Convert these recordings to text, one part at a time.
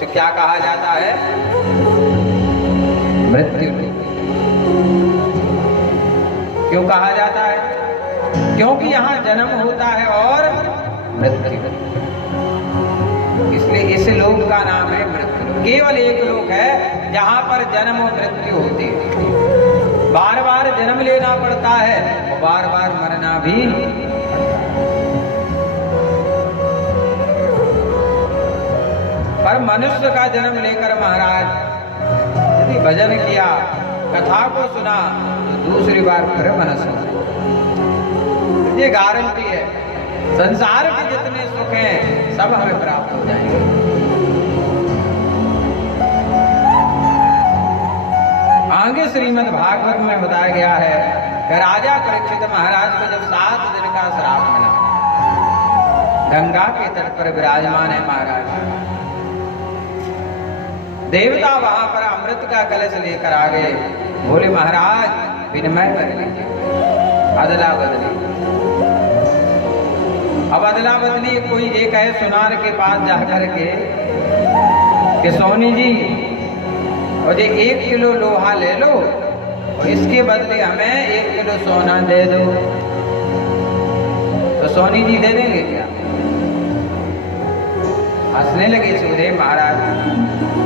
उसे क्या कहा जाता है? मृत्यु। क्यों कहा जाता है? क्योंकि यहाँ जन्म होता है और मृत्यु, इसलिए इस लोक का नाम है मृत्यु। केवल एक लोक है जहाँ पर जन्म और मृत्यु होती है। बार बार जन्म लेना पड़ता है और बार बार मरना भी। पर मनुष्य का जन्म लेकर महाराज यदि भजन किया, कथा को सुना, तो दूसरी बार फिर मनुष्य हो। ये गारंटी है, संसार के जितने सुख हैं सब हमें प्राप्त हो जाएंगे। आगे श्रीमद् भागवत में बताया गया है कि राजा परीक्षित महाराज को जब 7 दिन का श्राप मिला, गंगा के तट पर विराजमान है महाराज, देवता वहां पर अमृत का कलश लेकर आ गए। बोले महाराज विनिमय कर लीजिए, अदला बदली। अब अदला बदली कोई एक है सुनार के पास जाकर के कि सोनी जी और ये 1 किलो लोहा ले लो और इसके बदले हमें 1 किलो सोना दे दो। तो सोनी जी दे देंगे क्या? हंसने लगे सुखदेव महाराज।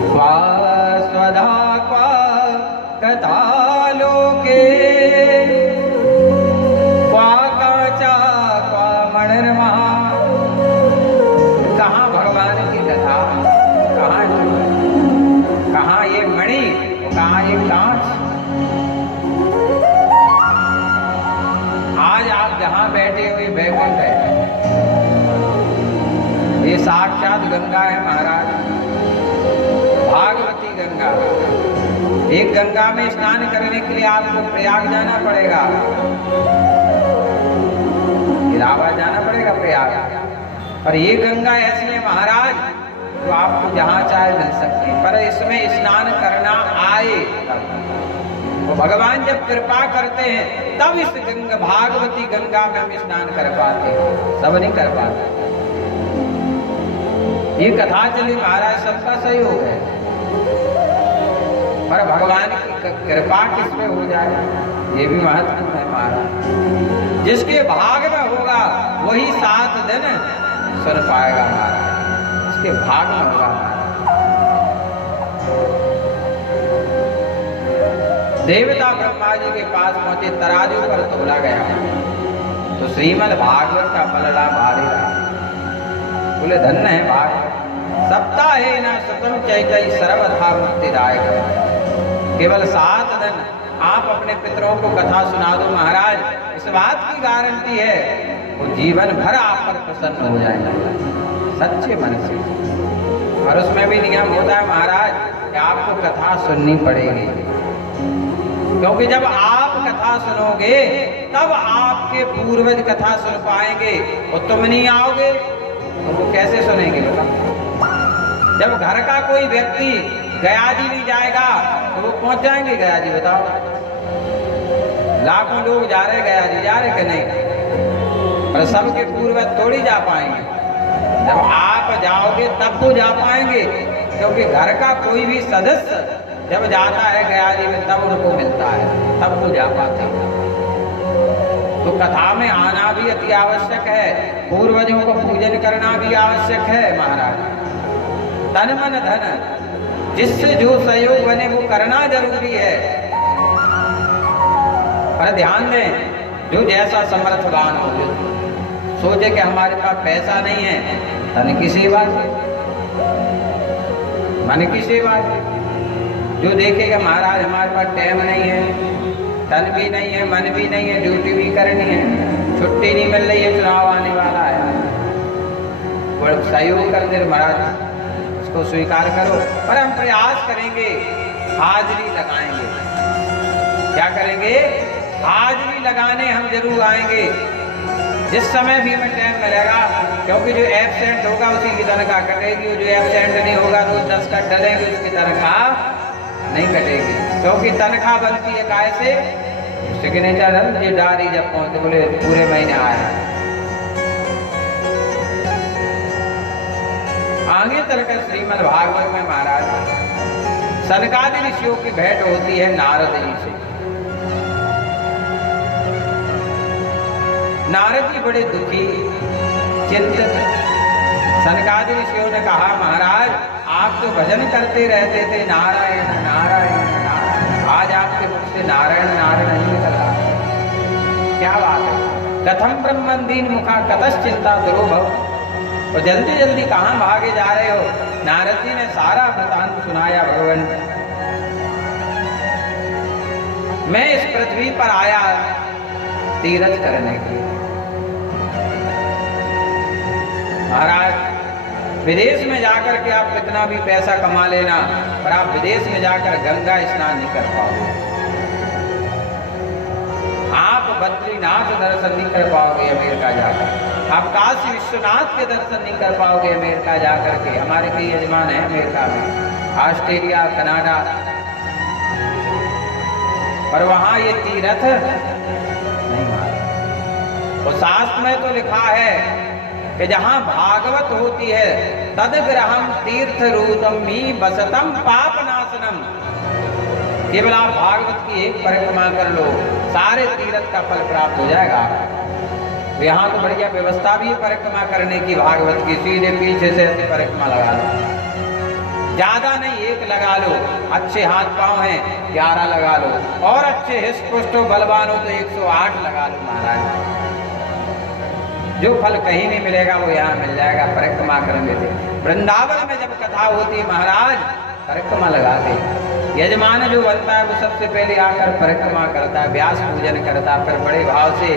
क्वा स्वधा क्वा कथा लोके क्वा काचा क्वा मणिर्महा। कहाँ भगवान की कथा, कहाँ ये मणि, कहाँ ये कांच। आज आप जहाँ बैठे हो ये बैकुंठ है, ये साक्षात गंगा है महाराज, भागवती गंगा। एक गंगा में स्नान करने के लिए आपको प्रयाग जाना पड़ेगा, इलाहाबाद जाना पड़ेगा प्रयाग। और ये गंगा ऐसी है महाराज तो आपको जहां चाहे मिल सकती है, पर इसमें स्नान करना आए तब। तो भगवान जब कृपा करते हैं तब इस गंगा, भागवती गंगा में हम स्नान कर पाते हैं, सब नहीं कर पाते। ये कथा चली महाराज, सबका सहयोग है, पर भगवान की कृपा किस पे हो जाए ये भी महत्वपूर्ण है महाराज। जिसके भाग में होगा वही 7 दिन सुन पाएगा महाराज, इसके भाग में होगा। देवता ब्रह्मा जी के पास पहुंचे, तराजू पर तोला गया तो श्रीमद् भागवत का पलड़ा भारी रहा। बोले धन्य है भागवत, सप्ताहे न सतम चैतई सर्वथा मुक्तिदायक। केवल 7 दिन आप अपने पितरों को कथा सुना दो महाराज, इस बात की गारंटी है वो जीवन भर आप पर प्रसन्न हो जाएगा सच्चे मन से। और उसमें भी नियम होता है महाराज कि आपको कथा सुननी पड़ेगी, क्योंकि जब आप कथा सुनोगे तब आपके पूर्वज कथा सुन पाएंगे और तुम नहीं आओगे तो वो कैसे सुनेंगे बताओ। जब घर का कोई व्यक्ति गया जी नहीं जाएगा तो वो पहुंच जाएंगे गया जी? बताओ, लाखों लोग जा रहे गया जी, जा रहे कि नहीं? पर सबके पूर्वज थोड़ी जा पाएंगे। जब आप जाओगे तब वो जा पाएंगे, क्योंकि घर का कोई भी सदस्य जब जाता है गया जी में तब उनको मिलता है, तब वो जा पाते हैं। तो कथा में आना भी अति आवश्यक है, पूर्वजों को पूजन करना भी आवश्यक है महाराज। तन मन धन जिससे जो सहयोग बने वो करना जरूरी है। पर ध्यान दें, जो जैसा समर्थवान हो, सोचे कि हमारे पास पैसा नहीं है, धन की सेवा, मन की सेवा। जो देखेगा महाराज हमारे पास टाइम नहीं है, धन भी नहीं है, मन भी नहीं है, ड्यूटी भी करनी है, छुट्टी नहीं मिल रही है, चुनाव आने वाला है, बड़ा सहयोग कर दे महाराज, इसको स्वीकार करो। पर हम प्रयास करेंगे, हाजिरी लगाएंगे। क्या करेंगे? हाजिरी लगाने हम जरूर आएंगे, जिस समय भी हमें टाइम मिलेगा, क्योंकि जो एब्सेंट होगा उसी की तनख्वाह कटेगी, जो एब्सेंट नहीं होगा रोज 10 कट डलेंगे उसकी तनख्वाह नहीं कटेगी, क्योंकि तनख्वाह बनती है काय से? सिग्नेचर ये डारी जब पहुंचते बोले पूरे महीने आया। आगे चलकर श्रीमद् भागवत में महाराज सनकादि ऋषियों की भेंट होती है नारद जी से। नारद जी बड़े दुखी चिंतित। सनकादि ऋषियों ने कहा महाराज आप तो भजन करते रहते थे नारायण नारायण नारायण, आज आपके मुख से नारायण नारायण नहीं निकल रहा, क्या बात है? कथम ब्रह्मन दीन मुखा कतश्चिंता दुरो भव। और जल्दी जल्दी कहाँ भागे जा रहे हो? नारद जी ने सारा वृतांत सुनाया। भगवान मैं इस पृथ्वी पर आया तीर्थ करने के लिए। महाराज विदेश में जाकर के आप कितना भी पैसा कमा लेना, पर आप विदेश में जाकर गंगा स्नान नहीं कर पाओगे, आप बद्रीनाथ दर्शन नहीं कर पाओगे अमेरिका जाकर, आप काशी विश्वनाथ के दर्शन नहीं कर पाओगे अमेरिका जाकर के। हमारे कई यजमान हैं अमेरिका में, ऑस्ट्रेलिया, कनाडा, पर वहां ये तीर्थ नहीं माने। और शास्त्र में तो लिखा है कि जहां भागवत होती है तद ग्रहम तीर्थ रूतमी बसतम पाप नाशनम। केवल आप भागवत की एक परिक्रमा कर लो, सारे तीर्थ का फल प्राप्त हो जाएगा। यहाँ तो बढ़िया व्यवस्था भी है परिक्रमा करने की भागवत की, सीधे पीछे से ऐसी परिक्रमा लगा लो, ज्यादा नहीं एक लगा लो, अच्छे हाथ पांव हैं 11 लगा लो, और अच्छे हिस्ट पुष्ट बलवान हो तो 108 लगा लो। महाराज जो फल कहीं नहीं मिलेगा वो यहाँ मिल जाएगा परिक्रमा करने से। वृंदावन में जब कथा होती है महाराज परिक्रमा लगाते, यजमान जो बनता है वो सबसे पहले आकर परिक्रमा करता है, व्यास पूजन करता, फिर बड़े भाव से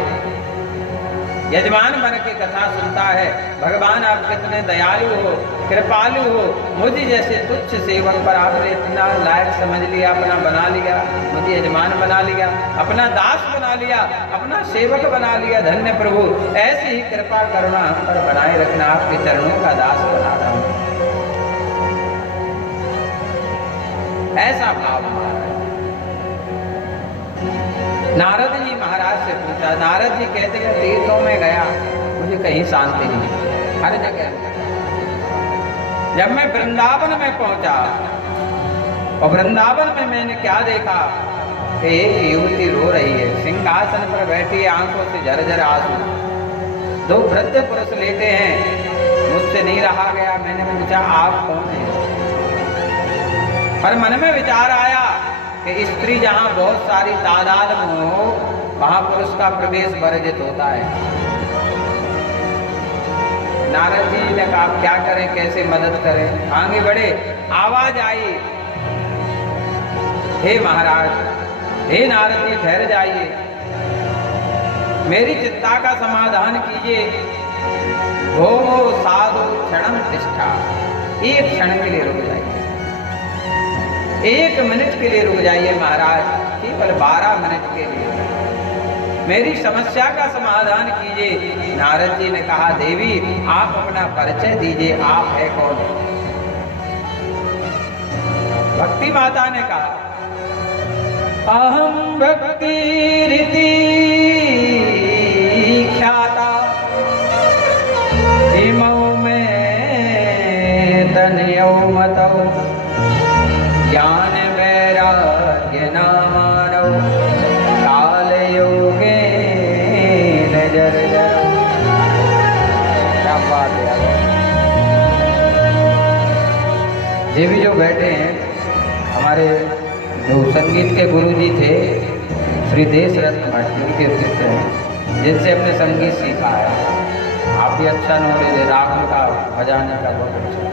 यजमान बन के कथा सुनता है। भगवान आप कितने दयालु हो, कृपालु हो, मुझे जैसे तुच्छ सेवक पर आपने इतना लायक समझ लिया, अपना बना लिया, मुझे यजमान बना लिया, अपना दास बना लिया, अपना सेवक बना लिया। धन्य प्रभु, ऐसी ही कृपा करुणा हम पर बनाए रखना, आपके चरणों का दास बना रहा हूं। ऐसा भाव नारद जी महाराज से पूछा। नारद जी कहते हैं तीर्थों में गया मुझे कहीं शांति नहीं, हर जगह। जब मैं वृंदावन में पहुंचा और वृंदावन में मैंने क्या देखा कि एक युवती रो रही है, सिंहासन पर बैठी है, आंखों से झरझर आंसू। 2 वृद्ध पुरुष लेते हैं, मुझसे नहीं रहा गया। मैंने पूछा आप कौन हैं? पर मन में विचार आया कि स्त्री जहां बहुत सारी तादाद में हो वहां पुरुष का प्रवेश वर्जित होता है। नारद जी ने कहा क्या करें, कैसे मदद करें? आगे बढ़े, आवाज आई, हे महाराज, हे नारद जी ठहर जाइए, मेरी चिंता का समाधान कीजिए। हो साधु क्षणम तिष्ठा, एक क्षण के लिए रुक जाइए, 1 मिनट के लिए रुक जाइए महाराज, केवल 12 मिनट के लिए मेरी समस्या का समाधान कीजिए। नारद जी ने कहा देवी आप अपना परिचय दीजिए, आप है कौन? भक्ति माता ने कहा अहम भक्ति रीति ख्याता हिमौ में तनयौ मतौ ज्ञान वैराग्य नामानौ काल योगे नजर जरो। क्या बात है। ये भी जो बैठे हैं हमारे जो संगीत के गुरु जी थे श्री देश रत्न भट्ट, उनके पुत्र हैं जिनसे हमने संगीत सीखा है। आप भी अच्छा नॉलेज है, राग का बजाने का बहुत अच्छा।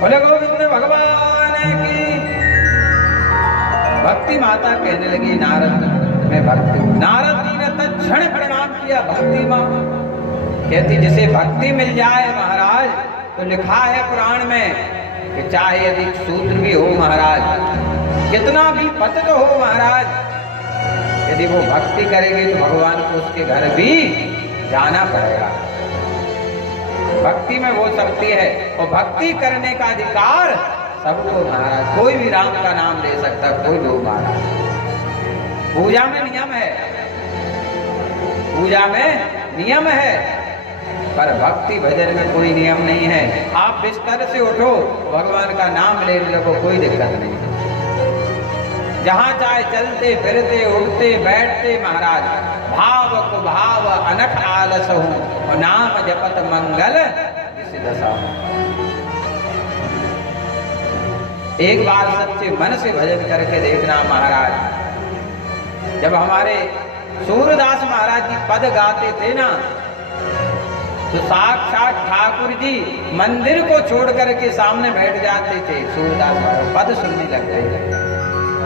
बोले गोविंद भगवान की। भक्ति माता कहने लगी नारद मैं भक्ति। नारद जी ने तत्क्षण प्रणाम किया भक्ति माँ। कहती जिसे भक्ति मिल जाए महाराज, तो लिखा है पुराण में कि चाहे यदि सूत्र भी हो महाराज, कितना भी पतित हो महाराज, यदि वो भक्ति करेगी तो भगवान को उसके घर भी जाना पड़ेगा। भक्ति में वो शक्ति है, और भक्ति करने का अधिकार सबको महाराज। कोई भी राम का नाम ले सकता, कोई भी महाराज। पूजा में नियम है, पूजा में नियम है। पर भक्ति भजन में कोई नियम नहीं है। आप बिस्तर से उठो, भगवान का नाम लेने लगो, कोई दिक्कत नहीं है। जहाँ चाहे चलते फिरते उठते बैठते महाराज, भाव को भाव अनख आलस हूँ और नाम जपत मंगल इस दशा। एक बार सच्चे मन से भजन करके देखना महाराज। जब हमारे सूरदास महाराज जी पद गाते थे ना, तो साक्षात ठाकुर जी मंदिर को छोड़ करके सामने बैठ जाते थे। सूरदास महाराज पद सुनने लगते थे,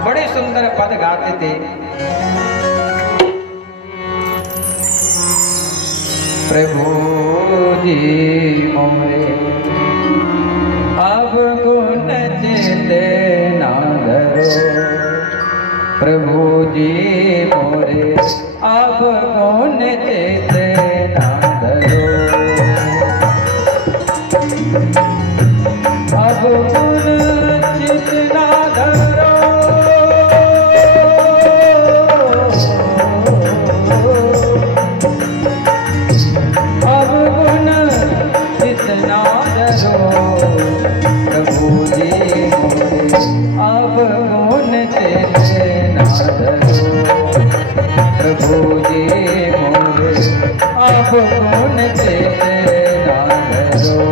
बड़े सुंदर पद गाते थे। प्रभु जी मोरे अब गुण चेते ना धरो, प्रभु जी मोरे अब गुण चेते ना धरो, अब गुण चित ना धरो, अब गुण चित ना धरो, प्रभु जी मोरे अब गुण चेते ना धरो, प्रभु जी मोरे अब गुण चेते ना धरो।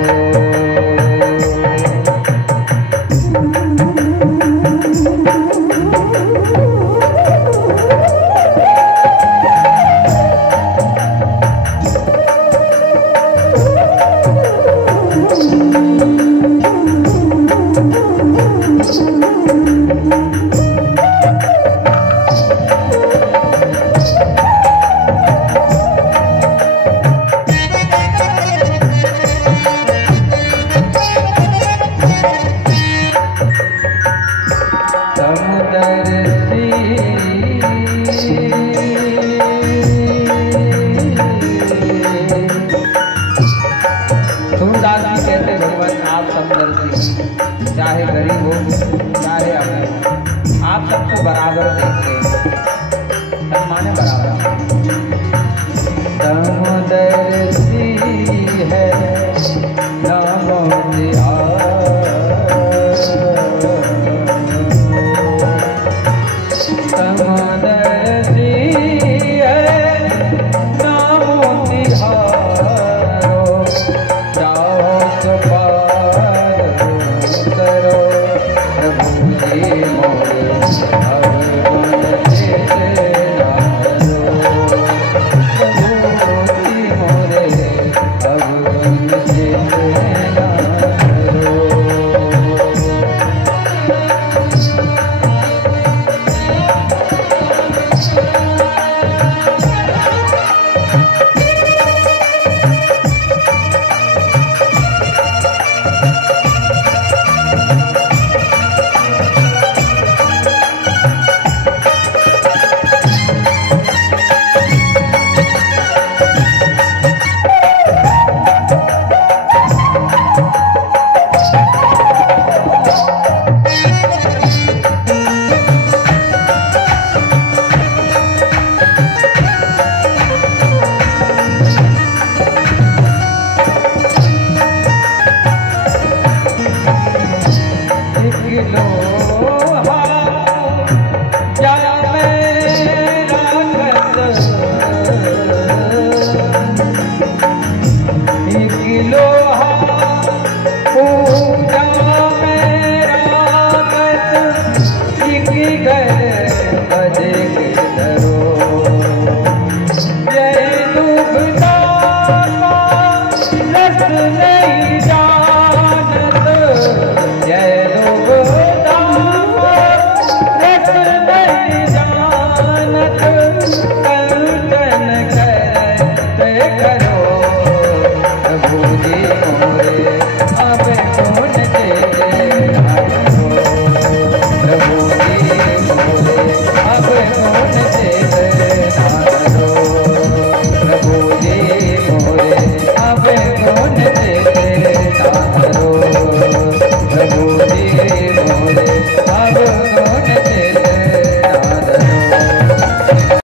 चाहे गरीब हो चाहे अमीर, आप सबको बराबर देखते हैं, सम्मान बराबर। समुदर्शी है नामो समुदर्शी है नामो तिहारो, जाओ करो